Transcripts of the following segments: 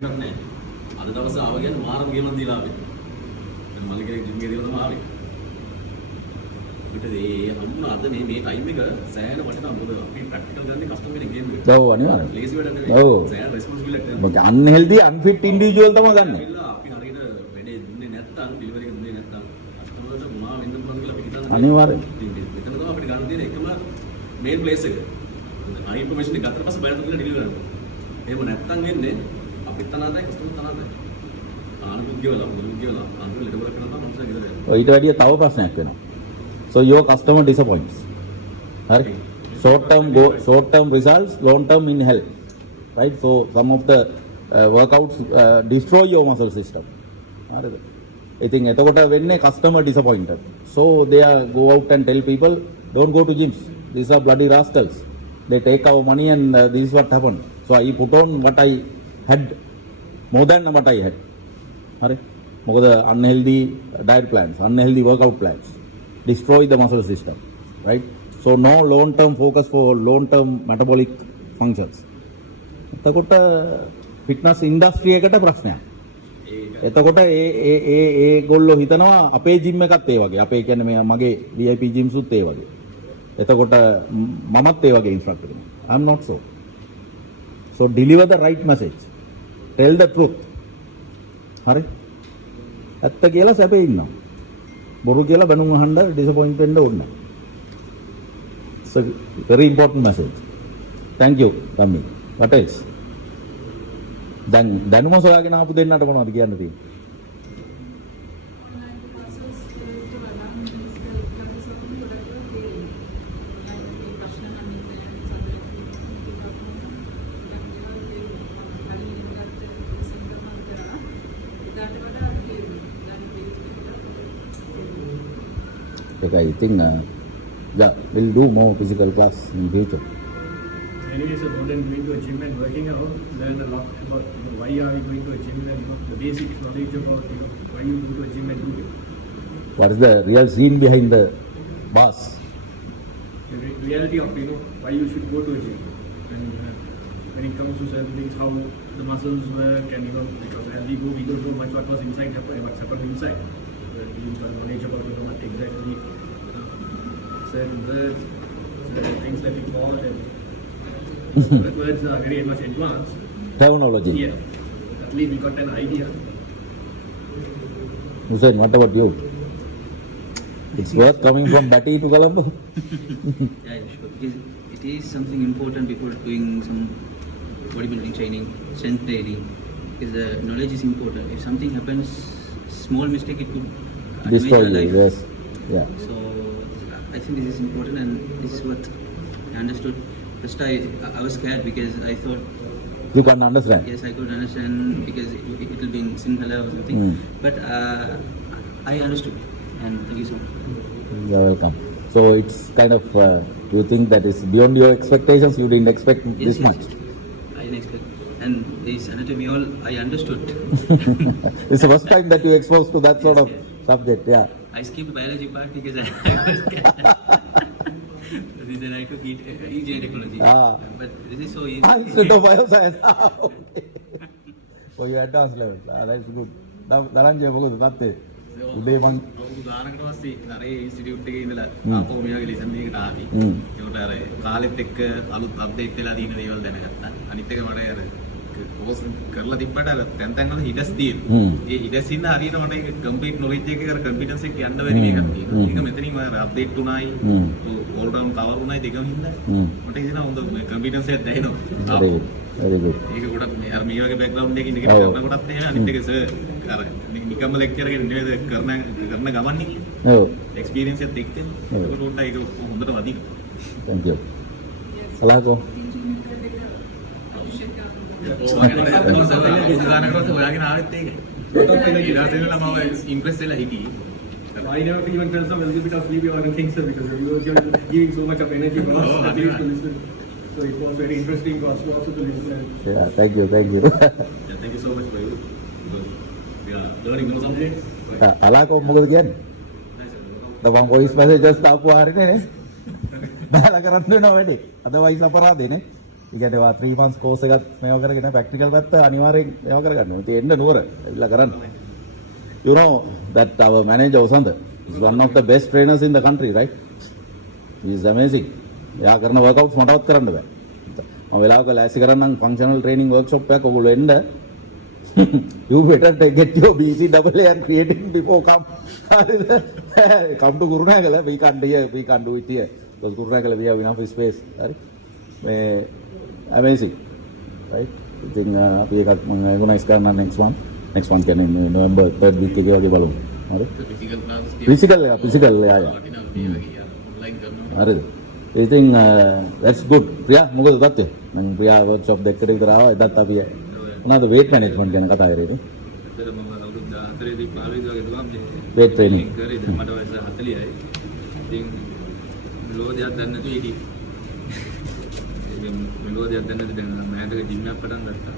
කරන්නේ අද දවසේ ආව කියන්නේ මාරම ගේමක් දීලා ආවේ. දැන් මල්ලිගේ ජිම් එකේ දීලා තමයි ආවේ. අපිට ඒ හම්බුණා අද මේ ටයිම් එක සෑහෙන වටිනවා. මොකද අපි ප්‍රැක්ටිකල් ගන්නේ කස්ටම් කෙනෙක් ගේම් එක. ඔව් අනිවාර්යයෙන්. ලේසි වැඩ නෙවෙයි. ඔව්. සෑහෙන රෙස්පොන්සිබිලිටි එකක්. මොකද අන්හෙල්දි අන්ෆිට් ඉන්ඩිවිජුවල් තමයි ගන්න. අපි හරියට වැඩේ දුන්නේ නැත්තම් ඩිලිවරි එක දුන්නේ නැත්තම් කස්ටමර්ට මොනවා වෙන්න පුළුවන්ද කියලා අපි හිතන්නේ. අනිවාර්යයෙන්. මෙතන තමයි අපිට ගන්න තියෙන එකම මේන් ප්ලේස් එක. ආ ඉන්ෆර්මේෂන් එක ගත්තට පස්සේ බයලට කියලා ඩිලිවරි කරනවා. එහෙම නැත්තම් වෙන්නේ අපිත් තනදයි කස්ටමර් තනදයි. ආනමුත් ගෙවලා මුළුත් ගෙවලා අන්තිම ලෙඩවල කරනවා මනුස්සයා ගෙදර යනවා. ඊට වැඩිය තව ප්‍රශ්නයක් වෙනවා. So your customer disappoints. Right? Short term results, long term in health. Right? So some of the workouts destroy your muscle system. හරිද? ඉතින් එතකොට වෙන්නේ customer disappointed. So they go out and tell people don't go to gyms. These are bloody rascals. They take our money and this is what happened. So I put on what I had, more than what I had. හරි? මොකද unhealthy diet plans, unhealthy workout plans destroy the muscle system, right? So no long term focus for long term metabolic functions. එතකොට fitness industry එකට ප්‍රශ්නයක්. එතකොට ඒ ගොල්ලෝ හිතනවා අපේ gym එකත් ඒ වගේ. අපේ කියන්නේ මගේ VIP gyms උත් ඒ වගේ. එතකොට මමත් ඒ වගේ instructor කෙනෙක්. I am not so. So deliver the right message. Tell the truth. හරි? ඇත්ත කියලා සැපේ ඉන්නවා. බොරු කියලා බැනුම් අහන්න disappoint වෙන්න ඕනේ නැහැ. It's a very important message. Thank you, Tammi. What else? දැන් දැනුම සොයාගෙන ආපු දෙන්නට මොනවද කියන්න තියෙන්නේ? I think yeah, we'll do more physical class in future. Anyways, more than going to a gym and working out, learn a lot about why are we going to a gym and the basic knowledge about why you go to a gym and do it. What is the real scene behind the bars? The reality of why you should go to a gym, and when it comes to certain things, how the muscles work, and because as we go, we don't know much what was inside, what's happened inside. We got knowledge about what exactly certain words, certain things that we call, and words are very much advanced. Terminology. Yeah, at least we got an idea. Hussain, what about you? It's worth coming from Bati to Colombo? Yeah, sure. Because it is something important before doing some bodybuilding training, strength training. Because the knowledge is important. If something happens, small mistake, it could Destroy your life. you, yes. Yeah. So I think this is important, and this is what I understood. First, I was scared because I thought. You can't understand? Yes, I could understand because it will be in Sinhala or something. But I understood, and thank you so much. You're welcome. So it's kind of, you think that is beyond your expectations? You didn't expect this much? I didn't expect. And this anatomy all I understood. It's the first time that you exposed to that sort of subject, yeah. I skipped biology part because I was scared. Then I took EJ technology. But this is so easy. Instead of bioscience. Okay. For your advanced level. That's good. Dhananjay, මොකද තත්ත්වය? උදේ මං අවුරුදු ගානකට පස්සේ අර institute එකේ ඉඳලා ආපහු මෙයාගේ ලෙසන් එකකට ආවි. ඒකට අර කාලෙත් එක්ක අලුත් අප්ඩේට් වෙලා තියෙන දේවල් දැනගත්තා. අනිත් එක මට අර කෝස් කරලා තිබ්බට අර තැන් තැන් වල හිඩස් තියෙනවා. ඒ හිඩස් ඉන්න හරියට මට ඒක කම්ප්ලීට් නොලෙජ් එක අර කන්ෆිඩන්ස් එක යන්න බැරි මේකක් තියෙනවා. ඒක මෙතනින් අර අප්ඩේට් උනායි, ඕල් රවුන්ඩ් කවර් උනායි දෙකම හින්දා මට හිතෙනවා හොඳ කන්ෆිඩන්ස් එකක් දැනෙනවා. very good. ඒක ගොඩක් අර මේ වගේ බෑග්ග්‍රවුන්ඩ් එකකින් ඉඳගෙන කරන කොටත් එහෙම අනිත් එක සර් අර නිකම්ම ලෙක්චර් එකේ නෙවෙයි කරන ගමන් එකේ. ඔව්. එක්ස්පීරියන්ස් එකත් එක්ක ඒක උඩට ඒක හොඳට වදිනවා. Thank you. Alako. ඔයාගෙන ආවෙත් ඒක. ඉතින් මම ඉම්ප්‍රෙස් වෙලා හිටියේ. I never even felt some little bit of sleepy or anything, sir, because you were just giving so much of energy for us at least to listen. So it was very interesting for us to also to listen. Yeah, thank you. Thank you so much for you. Because we are learning something. Alako මොකද කියන්නේ? තමන් voice messages තාපු ආරනේ නේ. බයලා කරන්න වෙනව වැඩේ. අද voice අපරාධේ නේ. ඒ කියන්නේ වා 3 months course එකක් මේව කරගෙන practical පැත්ත අනිවාර්යෙන් මේව කරගන්න ඕනේ. ඉතින් එන්න නුවර ඇවිල්ලා කරන්න. You know that our manager Osanda is one of the best trainers in the country, right? He is amazing. එයා කරන workouts මටවත් කරන්න බෑ. මම වෙලාවක ලෑස්ති කරන්නම් functional training workshop එකක් ඔයගොල්ලෝ එන්න. You better get your BCAA and creating before come. Come to Kurunagala, we can't do it here. Because Kurunagala we have enough space. Amazing. Right? I think we are going to next month. Next month can November 3rd week ke wage balamu. Hari? Physical. online කරනවා. Hari. I think that's good. Priya මොකද තත්ත්වය? මම Priya workshop දෙකකට විතර ආවා. එදත් අපි මොනවාද weight management ගැන කතා කරේ නේ. ඇත්තටම මම අවුරුදු 14 දී 15 වගේ දුවම් Weight training. කරේ දැන් මට වයස 40යි. ඉතින් මෙලෝදියක් දැන් නැතුව හිටියේ. ඉතින් මෙලෝදියක් දැන් නැති දැන් මෑතක ජිම් එකක් පටන් ගත්තා.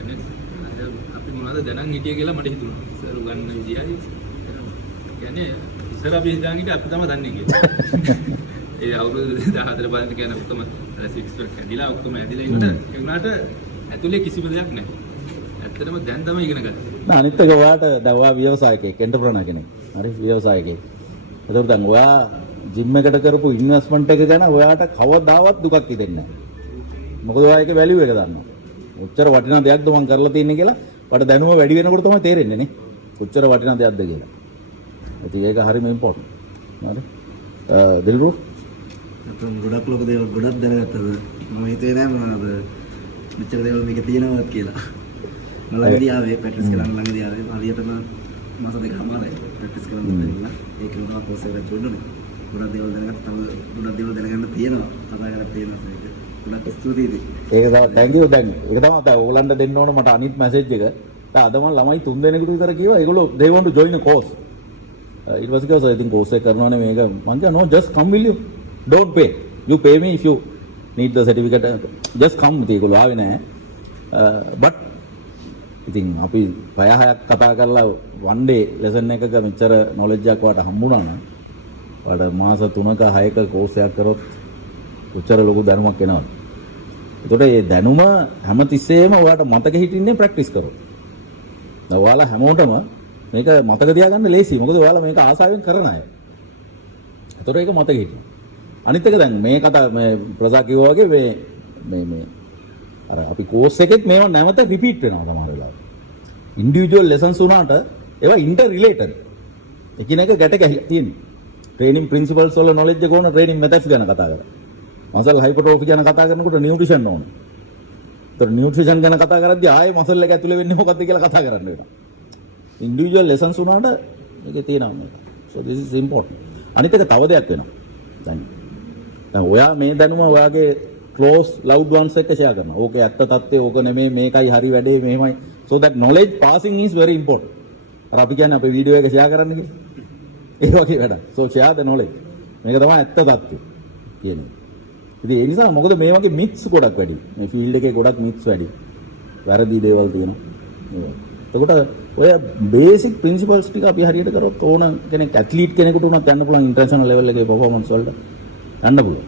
එන්නේ අද අපි මොනවද දැනන් හිටියේ කියලා මට හිතුණා. සර් ගන්න විදියයි. කියන්නේ ඉස්සර අපි හිතාගෙන හිටියේ අපි තමයි දන්නේ කියලා. ඒ අවුරුදු 14 15 කියන ඔක්කොම අර 6 pack ඇදිලා ඔක්කොම ඇදිලා ඉන්නට ඒ වුණාට ඇතුලේ කිසිම දෙයක් නැහැ. ඇත්තටම දැන් තමයි ඉගෙන ගත්තේ. නෑ අනිත් එක ඔයාට දැන් ඔයා ව්‍යවසායකයෙක් එන්ටර්ප්‍රනර් කෙනෙක්. හරි ව්‍යවසායකයෙක්. ඒතකොට දැන් ඔයා ජිම් එකට කරපු ඉන්වෙස්ට්මන්ට් එක ගැන ඔයාට කවදාවත් දුකක් හිතෙන්නේ නැහැ. මොකද ඔයා ඒකේ වැලියු එක දන්නවා. ඔච්චර වටිනා දෙයක්ද මම කරලා තියෙන්නේ කියලා මට දැනුම වැඩි වෙනකොට තමයි තේරෙන්නේ නේ. ඔච්චර වටිනා දෙයක්ද කියලා. ඉතින් ඒක හරිම ඉම්පෝටන්ට්. හරි. දිල්රු අපිට ගොඩක් ලොකු දේවල් ගොඩක් දැනගත්තද මම හිතුවේ නෑ මොනවද මෙච්චර දේවල් මේක තියෙනවද කියලා මම ළඟදී ආවේ ප්‍රැක්ටිස් කරන්න ළඟදී ආවේ හරියටම මාස දෙකමාරයි ප්‍රැක්ටිස් කරන්න දෙන්න ඒක උනා කෝස් එකට දුන්නුනේ ගොඩක් දේවල් දැනගත්තා තව ගොඩක් දේවල් දැනගන්න තියෙනවා කතා කරලා තියෙනවා ඒක ගොඩක් ස්තුතියි ඒක තමයි thank you දැන් ඒක තමයි දැන් ඕගලන්ට දෙන්න ඕන මට අනිත් මැසේජ් එක. දැන් අද මම ළමයි 3 දෙනෙකුට විතර කිව්වා ඒගොල්ලෝ they want to join a course. It was because I think course එක කරනවානේ මේක මං කිය no just come will you don't pay you pay me if you need the certificate just come ඉතින් ඒගොල්ලෝ ආවේ නැහැ but ඉතින් අපි 5-6ක් කතා කරලා one day lesson එකක මෙච්චර knowledge එකක් වාට හම්බුණා නම් වාට මාස 3ක 6ක course එකක් කරොත් උච්චර ලොකු දැනුමක් එනවා. ඒතකොට මේ දැනුම හැමතිස්සෙම ඔයාලට මතක හිටින්නේ ප්‍රැක්ටිස් කරොත්. දැන් ඔයාලා හැමෝටම මේක මතක තියාගන්න ලේසි. මොකද ඔයාලා මේක ආසාවෙන් කරන අය. ඒතකොට ඒක මතක හිටිනවා. අනිත් එක දැන් මේ කතා මේ ප්‍රසා කිව්වා වගේ මේ අර අපි කෝස් එකෙත් මේවා නැවත රිපීට් වෙනවා සමහර වෙලාවට. ඉන්ඩිවිජුවල් ලෙසන්ස් උනාට ඒවා ඉන්ටර් රිලේටඩ්. එකිනෙක ගැට ගැහිලා තියෙනවා. ට්‍රේනින් ප්‍රින්සිපල්ස් වල නොලෙජ් එක ඕන ට්‍රේනින් මෙතඩ්ස් ගැන කතා කරා. මසල් හයිපර්ට්‍රොෆි ගැන කතා කරනකොට නියුට්‍රිෂන් ඕන. ඒතර නියුට්‍රිෂන් ගැන කතා කරද්දී ආයේ මසල් එක ඇතුලේ වෙන්නේ මොකද්ද කියලා කතා කරන්න වෙනවා. ඉන්ඩිවිජුවල් ලෙසන්ස් උනාට මේකේ තියෙනවා මේක. so this is important. අනිත් එක තව දෙයක් වෙනවා. දැන් ඔයා මේ දැනුම ඔයාගේ close loved ones එක්ක share කරනවා. ඕකේ ඇත්ත තත්ත්වය ඕක නෙමෙයි මේකයි හරි වැඩේ මෙහෙමයි. so that knowledge passing is very important. අර අපි කියන්නේ අපේ වීඩියෝ එක share කරන්න කියලා. ඒ වගේ වැඩක්. so share the knowledge. මේක තමයි ඇත්ත තත්ත්වය කියන්නේ. ඉතින් ඒ නිසා මොකද මේ වගේ myths ගොඩක් වැඩි. මේ field එකේ ගොඩක් myths වැඩි. වැරදි දේවල් තියෙනවා. එතකොට ඔය බේසික් ප්‍රින්සිපල්ස් ටික අපි හරියට කරොත් ඕන කෙනෙක් ඇත්ලීට් කෙනෙකුට උනත් යන්න පුළුවන් ඉන්ටර්නැෂනල් ලෙවල් එකේ පර්ෆෝමන්ස් වලට යන්න පුළුවන්.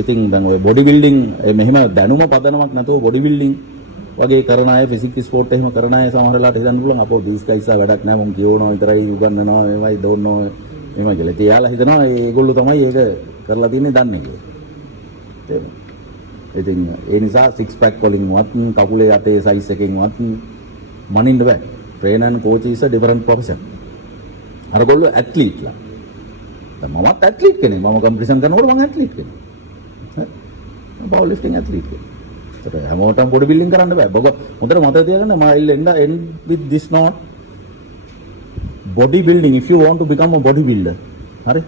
ඉතින් දැන් ඔය බොඩි බිල්ඩින් මෙහෙම දැනුම පදනමක් නැතුව බොඩි බිල්ඩින් වගේ කරන අය ෆිසික්ස් ස්පෝර්ට් එහෙම කරන අය සමහර වෙලාවට හිතන්න පුළුවන් අපෝ දීස් කයිසා වැඩක් නැහැ මම කියවනවා විතරයි උගන්වනවා මේවයි දෝන්නෝ එහෙම කියලා. ඉතින් එයාලා හිතනවා ඒගොල්ලෝ තමයි ඒක කරලා තියන්නේ දන්නේ කියලා. ඉතින් ඒ නිසා 6 pack වලින්වත් කකුලේ යටේ සයිස් එකකින්වත් මනින්න බෑ. trainer and coach is a different profession. අරගොල්ලෝ ඇත්ලීට්ලා. දැන් මමත් ඇත්ලීට් කෙනෙක්. මම කම්පිටිෂන් කරනකොට මම ඇත්ලීට් කෙනෙක්. හරි. මම පවර් ලිෆ්ටිං ඇත්ලීට් කෙනෙක්. ඒතර හැමෝටම බොඩි බිල්ඩින් කරන්න බෑ. හොඳට මතක තියාගන්න මම end with this note. Body building if you want to become a body builder. හරි.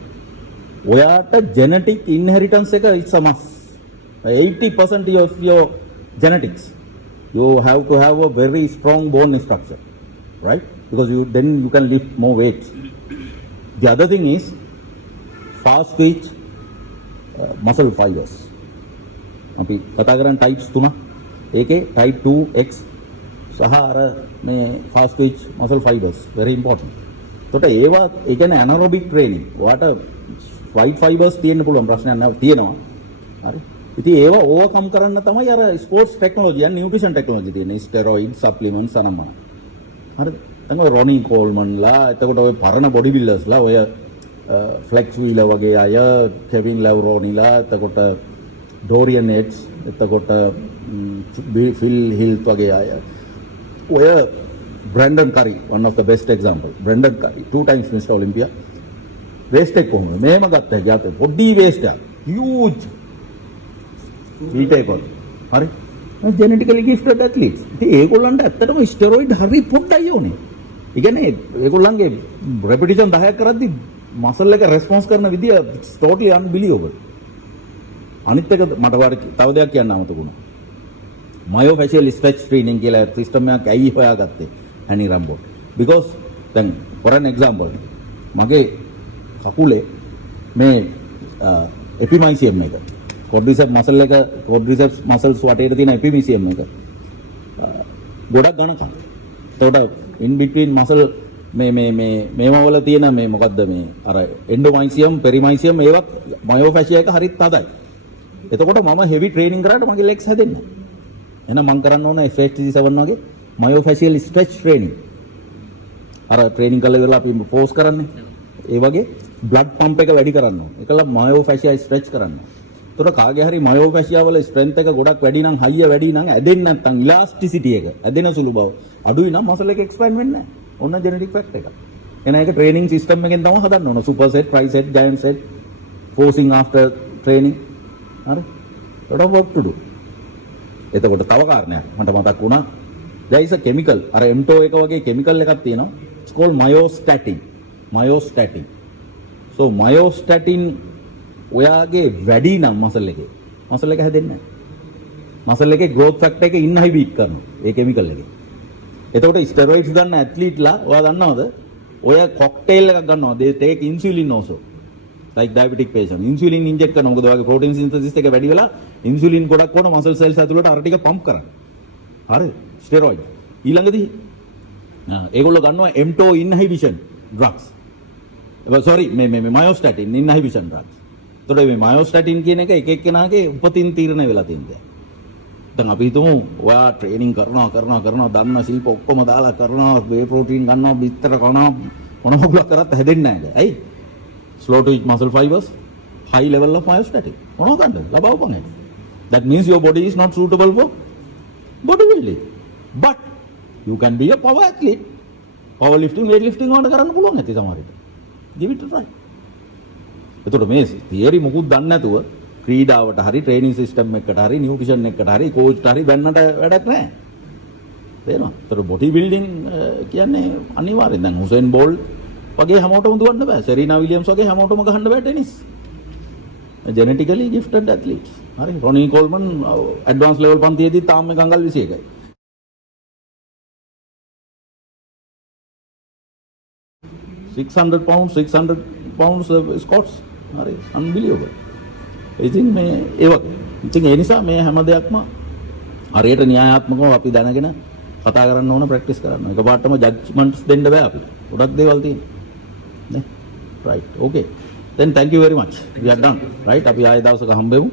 ඔයාට genetic inheritance එක is a must. 80% of your genetics. You have to have a very strong bone structure, right? Because then you can lift more weights. The other thing is fast twitch muscle fibers. අපි කතා කරන types තුන. ඒකේ type 2X සහ අර මේ fast twitch muscle fibers very important. එතකොට ඒවා ඒ කියන්නේ anaerobic training. ඔයාට white fibers තියෙන්න පුළුවන් ප්‍රශ්නයක් නැහැ තියෙනවා. හරි. ඉතින් ඒවා ඕවර්කම් කරන්න තමයි අර sports technology and nutrition technology තියෙන්නේ. ස්ටෙරොයිඩ්, සප්ලිමන්ට්ස් අනම්මන. හරිද? දැන් ඔය රොනි කෝල්මන්ලා, එතකොට ඔය පරණ බොඩි බිල්ඩර්ස්ලා, ඔය ෆ්ලෙක්ස් වීලර් වගේ අය, කෙවින් ලැව්රෝනිලා, එතකොට ඩෝරියන් එට්ස්, එතකොට ෆිල් හිල්ත් වගේ අය. ඔය බ්‍රැන්ඩන් කරි, one of the best example. බ්‍රැන්ඩන් curry 2 times Mr. Olympia. waste එක කොහොමද? මේම ගත්තා ජාතේ. පොඩි waste එක. huge. ඊටේපල්. හරි? ජෙනෙටිකලි ගිෆ්ටඩ් ඇත්ලීට්ස්. ඉතින් ඒගොල්ලන්ට ඇත්තටම ස්ටෙරොයිඩ් හරි පොඩ්ඩයි ඕනේ. ඒ කියන්නේ ඒගොල්ලන්ගේ රෙපිටිෂන් 10ක් කරද්දි මසල් එක රෙස්පොන්ස් කරන විදිය totally unbelievable. අනිත් එක මට තව දෙයක් කියන්න අමතකුණා. මයෝෆැෂියල් ස්ට්‍රෙච් ට්‍රේනින් කියලා සිස්ටම් එකක් ඇයි හොයාගත්තේ හැනි රම්බෝට්. because දැන් for an example මගේ කකුලේ මේ එපිමයිසියම් එක quadriceps muscle එක quadriceps muscles වටේට තියෙන එපිමයිසියම් එක ගොඩක් ඝනකම්. එතකොට in between muscle මේවා වල තියෙන මේ මොකද්ද මේ අර එන්ඩෝමයිසියම් පෙරිමයිසියම් ඒවත් මයෝෆැෂියා එක හරිත් තදයි. එතකොට මම heavy training කරාට මගේ legs හැදෙන්නේ නැහැ. එහෙනම් මම කරන්න ඕන FHT7 වගේ මයෝෆැෂියල් ස්ට්‍රෙච් ට්‍රේනින්. අර ට්‍රේනින් කළා ඉවරලා අපි පෝස් කරන්නේ. ඒ වගේ බ්ලඩ් පම්ප් එක වැඩි කරන්න ඕන. ඒකල මයෝෆැෂියා ස්ට්‍රෙච් කරන්න. ඒතකොට කාගේ හරි මයෝෆැෂියා වල ස්ට්‍රෙන්ත් එක ගොඩක් වැඩි නම් හයිය වැඩි නම් ඇදෙන්නේ නැත්නම් ඉලාස්ටිසිටි එක ඇදෙන සුළු බව අඩුයි නම් මසල් එක එක්ස්පෑන්ඩ් වෙන්නේ නැහැ. ඔන්න ජෙනෙටික් ෆැක්ට් එක. එහෙනම් ඒක ට්‍රේනින් සිස්ටම් එකෙන් තමයි හදන්න ඕන. Super set, tri set, giant set, forcing after training. හරි? lot of work to do. එතකොට තව කාරණයක් මට මතක් වුණා. there is a chemical අර M2 එක වගේ chemical එකක් තියෙනවා. it's called myostatin. myostatin. so myostatin ඔයාගේ වැඩි නම් මසල් එක හැදෙන්නේ නැහැ. මසල් එකේ growth factor එක inhibit කරනවා ඒ chemical එකේ. එතකොට ස්ටෙරොයිඩ්ස් ගන්න ඇත්ලීට්ලා ඔයා දන්නවද? ඔය කොක්ටේල් එකක් ගන්නවා. they take insulin also. like diabetic patient insulin inject කරනවා. මොකද ඔයාගේ protein synthesis එක වැඩි වෙලා insulin ගොඩක් ඕන muscle cells ඇතුළට අර ටික pump කරන්න. හරිද? ස්ටෙරොයිඩ්. ඊළඟදී ඒගොල්ලෝ ගන්නවා M2 inhibition drugs. sorry මේ myostatin inhibition drugs. එතකොට මේ myostatin කියන එක එක එක්කෙනාගේ උපතින් තීරණය වෙලා තියෙන දෙයක්. දැන් අපි හිතමු ඔයා ට්‍රේනින් කරනවා දන්න ශිල්ප ඔක්කොම දාලා කරනවා වේ ප්‍රෝටීන් ගන්නවා බිත්තර කනවා මොනවා කරත් හැදෙන්නේ නැහැ. ඇයි? slow twitch muscle fibers, high level of myostatin. මොනවා ගන්නද? ලබවපන් ඒක. That means your body is not suitable for bodybuilding. But you can be a power athlete. Power lifting, weight lifting වලට කරන්න පුළුවන් නැති සමහරවිට. Give it a try. එතකොට මේ theory මොකුත් දන්නේ නැතුව ක්‍රීඩාවට හරි ට්‍රේනින් සිස්ටම් එකකට හරි නියුට්‍රිෂන් එකකට හරි කෝච්ට හරි වෙන්නට වැඩක් නැහැ. තේරෙනවද? ඒතර බොඩි බිල්ඩින් කියන්නේ අනිවාර්යෙන් දැන් හුසේන් බෝල්ට් වගේ හැමෝටම දුවන්න බෑ. සෙරීනා විලියම්ස් වගේ හැමෝටම ගහන්න බෑ ටෙනිස්. ජෙනෙටිකලි ගිෆ්ටඩ් ඇත්ලීට්ස්. හරි. රොනි කෝල්මන් ඇඩ්වාන්ස් ලෙවල් පන්තියේදී තාම මේ කංගල් 21යි. $600 Scots. හරි. Unbelievable. ඉතින් මේ ඒ වගේ. ඉතින් ඒ නිසා මේ හැම දෙයක්ම හරියට න්‍යායාත්මකව අපි දැනගෙන කතා කරන්න ඕන ප්‍රැක්ටිස් කරන්න. එකපාරටම ජජ්මන්ට්ස් දෙන්න බෑ අපිට. ගොඩක් දේවල් තියෙනවා. නේ? right. okay. then thank you very much. we are done. right. අපි ආයෙ දවසක හම්බෙමු.